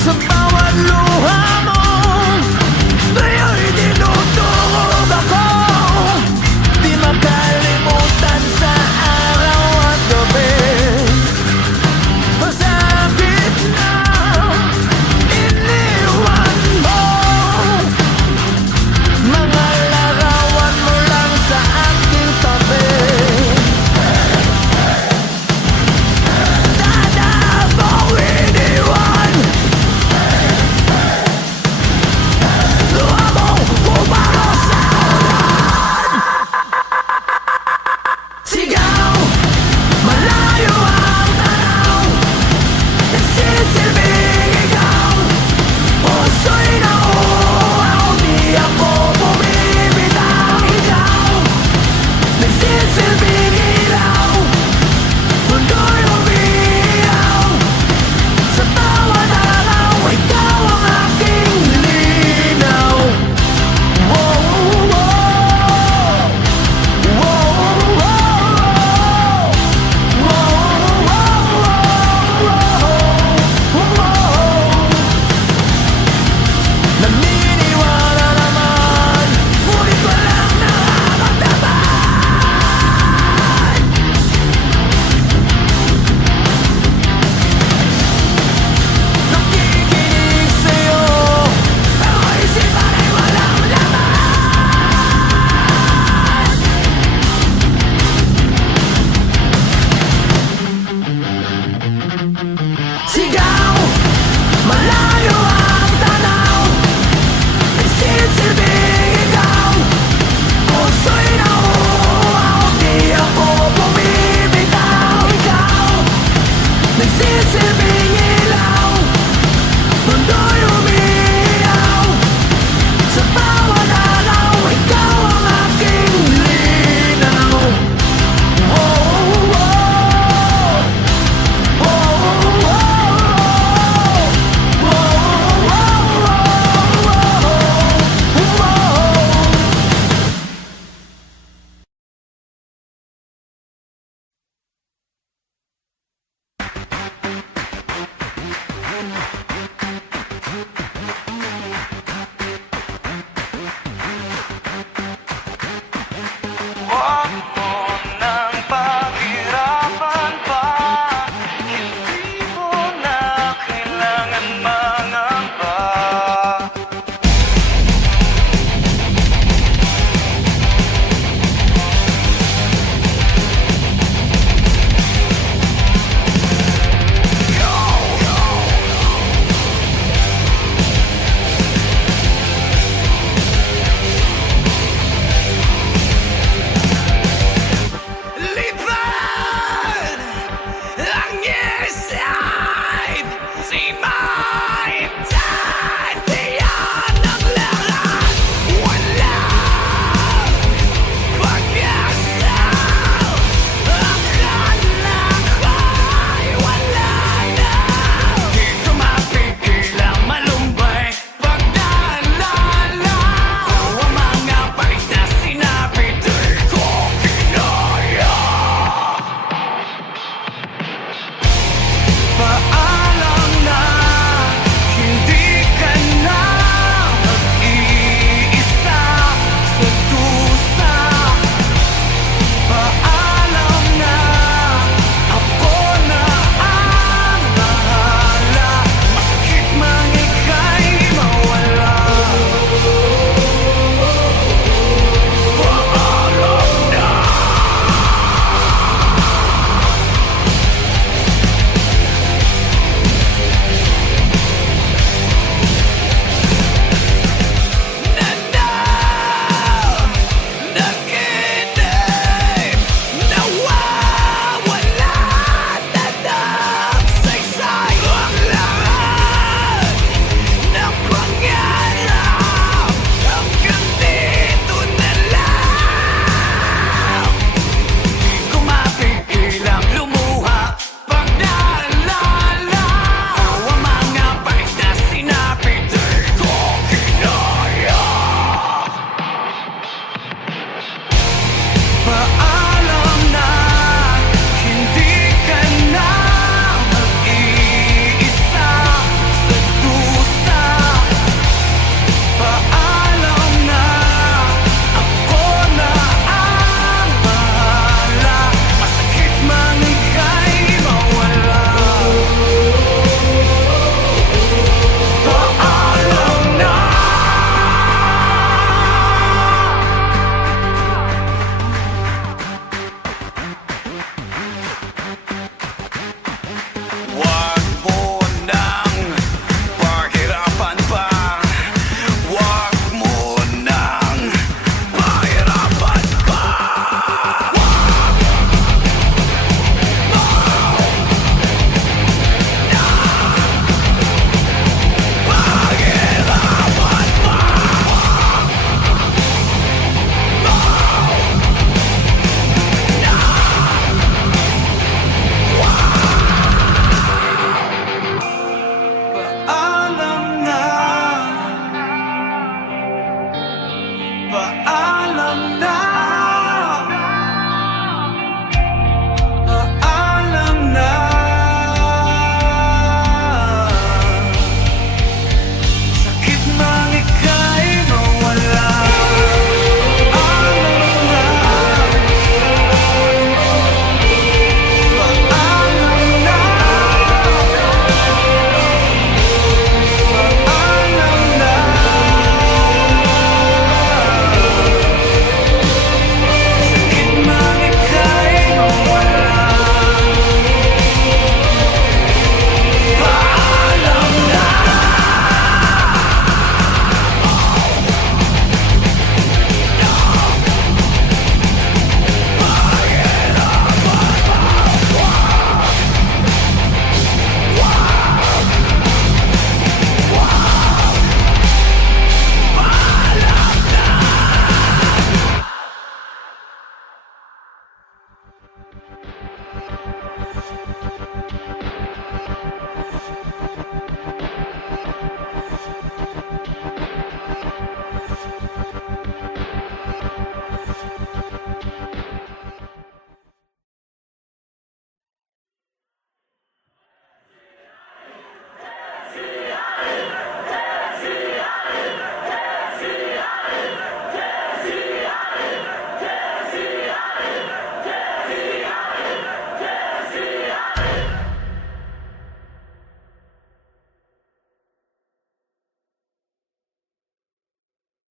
Sa bawat luha mo, ngayon tinutulog ako. Di makalimutan sa araw at gabi. Masakit na iniwan mo mga larawan mo lang sa aking tabi. Dada mo iniwan, luha mo bumaro sa ulan. Sigaw, malayo ang tanaw, nagsisilbing ikaw. Puso'y nauuaw, di ako bumibitaw. Ikaw, nagsisilbing ilaw, mundo'y umiiyaw. Sa bawat araw, ikaw ang aking linaw. Wow, wow, wow, wow, naniniwala naman, ngunit walang nararamdaman. Nakikinig sa'yo, pero isipan ay walang laman. Sigaw, malayo ang tanaw, nagsisilbing ikaw. Puso'y nauuaw, di ako bumibitaw. Ikaw, nagsisilbing ilaw, mundo'y umiiyaw. Sa bawat araw, ikaw ang aking linaw. Wow, wow, wow, Huwag mo nang paghirapan pa, hindi mo na kailangan mangamba.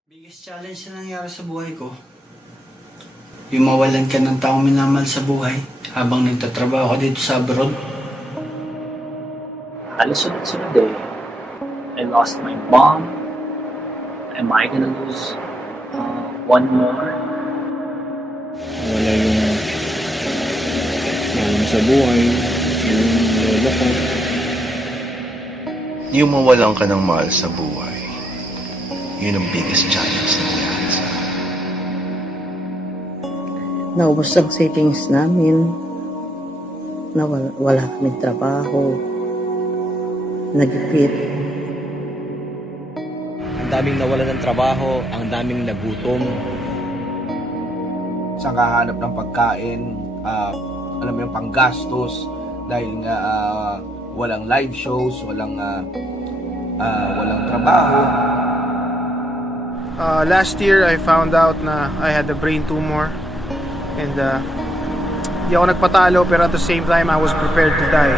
Biggest challenge na nangyari sa buhay ko, yung mawalan ka ng taong minamahal sa buhay habang nagtatrabaho ka dito sa abroad. Halos sunod-sunod eh. I lost my mom. Am I gonna lose one more? Wala yung mahal sa buhay, yung lolo ko. Yung mawalan ka ng mahal sa buhay, yun ang biggest challenge na nangyari sa akin. Naubos ang savings namin. Wala kaming trabaho. Nagipit. Ang daming nawalan ng trabaho, ang daming nagutom. Sa kahanap ng pagkain, alam mo yung panggastos dahil nga walang live shows, walang trabaho. Last year I found out na I had a brain tumor and di ako nagpatalo, pero at the same time I was prepared to die.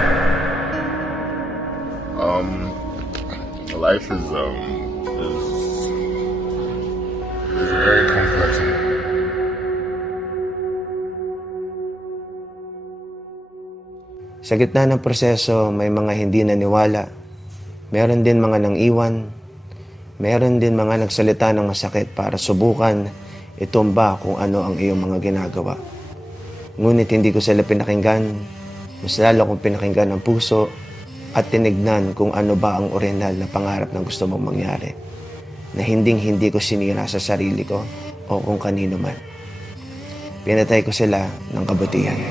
Life is very complex. Sa gitna ng proseso, may mga hindi naniwala. Meron din mga nang iwan. Meron din mga nagsalita ng masakit para subukan itumba kung ano ang iyong mga ginagawa. Ngunit hindi ko sila pinakinggan. Mas lalo kong pinakinggan ang puso at tinignan kung ano ba ang orihinal na pangarap na gusto mong mangyari. Na hinding-hindi ko sinira sa sarili ko o kung kanino man. Pinatay ko sila ng kabutihan.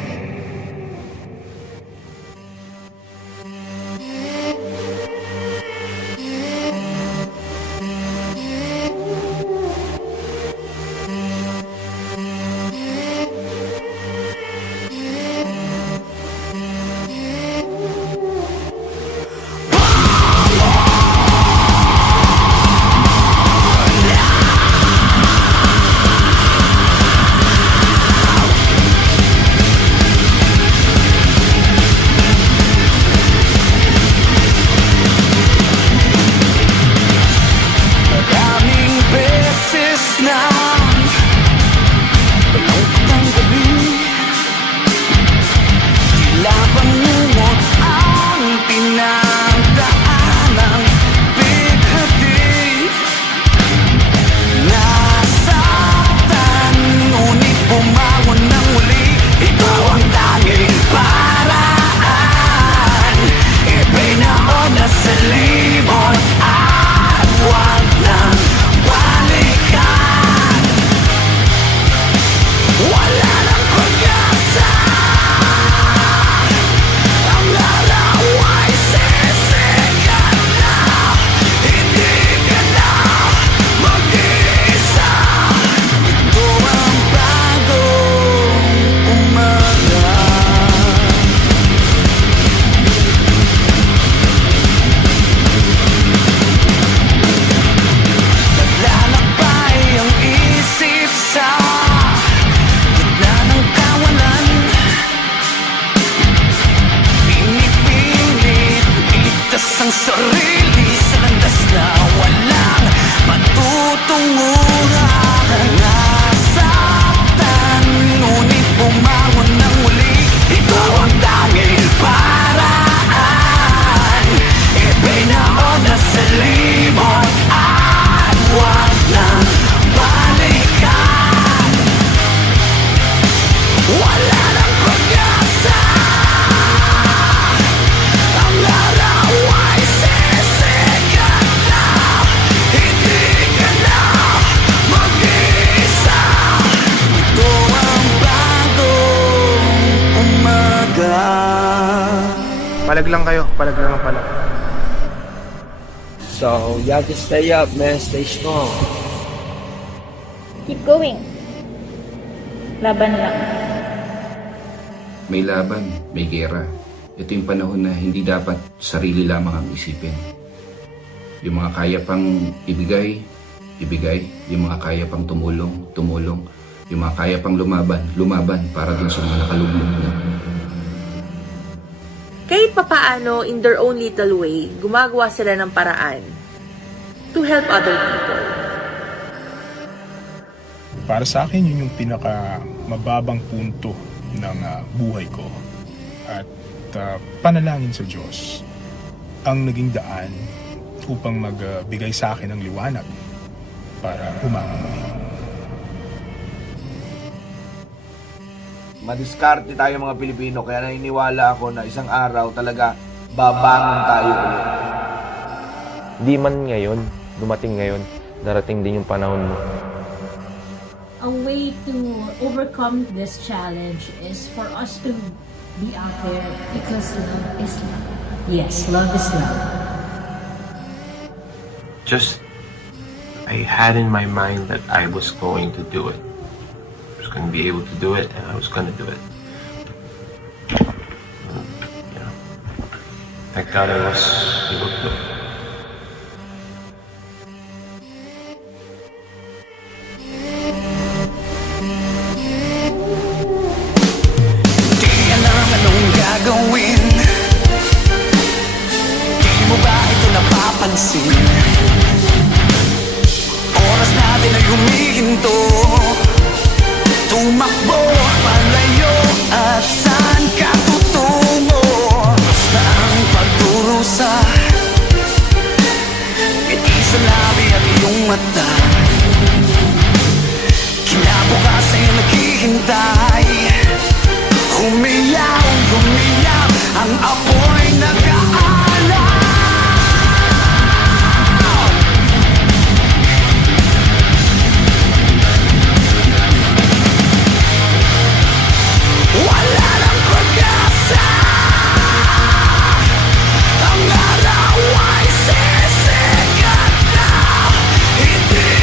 Palag lang kayo, palag lang ang palag. So, you have to stay up, man. Stay strong. Keep going. Laban lang. May laban, may gera. Ito yung panahon na hindi dapat sarili lamang ang isipin. Yung mga kaya pang ibigay, ibigay. Yung mga kaya pang tumulong, tumulong. Yung mga kaya pang lumaban, lumaban para dun sa mga nakalugmok na. Kahit papaano, in their own little way, gumagawa sila ng paraan to help other people. Para sa akin, yun yung pinaka mababang punto ng buhay ko. At panalangin sa Diyos ang naging daan upang magbigay sa akin ng liwanag para umangat muli. Madiskarte tayo mga Pilipino, kaya naniniwala ako na isang araw talaga babangon tayo ulit. Di man ngayon, dumating ngayon, darating din yung panahon mo. A way to overcome this challenge is for us to be out there because love is love. Yes, love is love. Just, I had in my mind that I was going to do it. I was going to be able to do it, and I was going to do it. Thank God I was able to do it. Gagawin, di mo ba ito napapansin? Oras natin ay humihinto, tumakbo, palayo, at saan ka tutungo? Basta ang pagdurusa, ngiti sa labi at iyong mata, kinabukasan ay naghihintay. Humiyaw, humiyaw, ang apoy nag-aalaw. Wala nang pag-asa, ang araw ay sisikat na. Hindi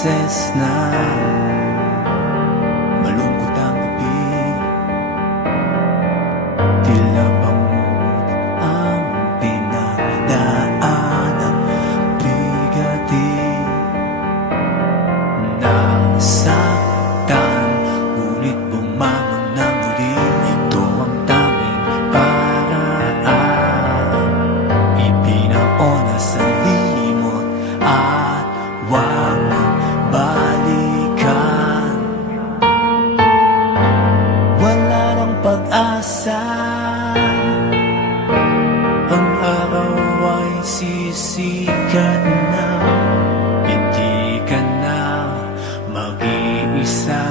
beses na malungkot ang gabi, tila bangungot ang pinagdaan ng bigatin. Nasaktan, ngunit bumangon ng muli. Ito ang taming paraan, ibinaon sa limot at wag nang balikan. Wala nang pag-asa, ang araw ay sisikat na. Hindi ka na mag-iisa,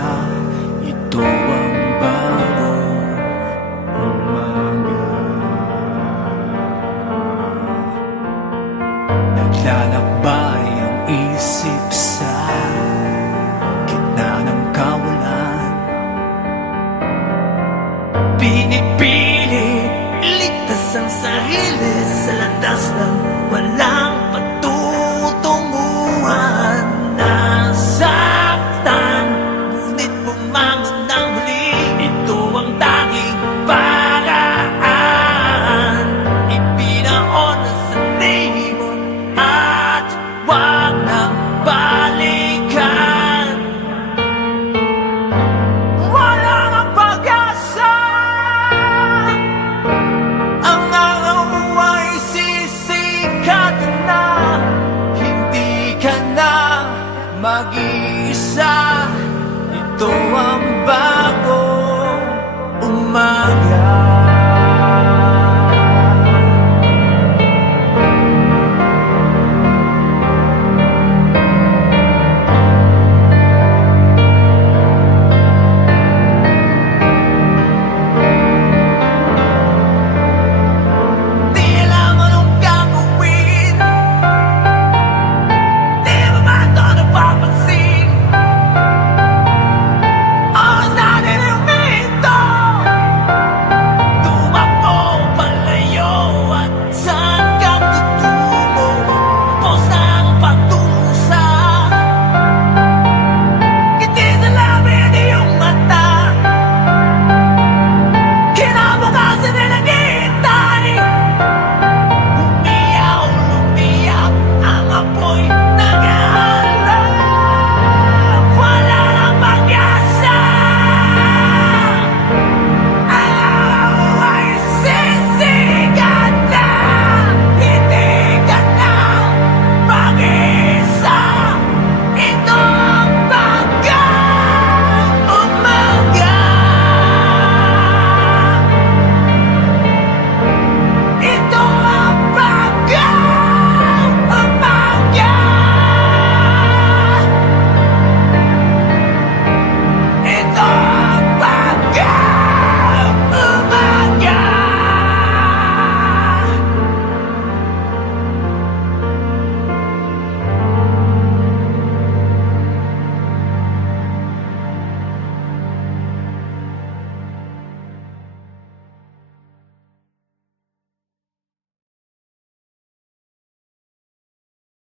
ito ang bagong umaga. Naglalakbay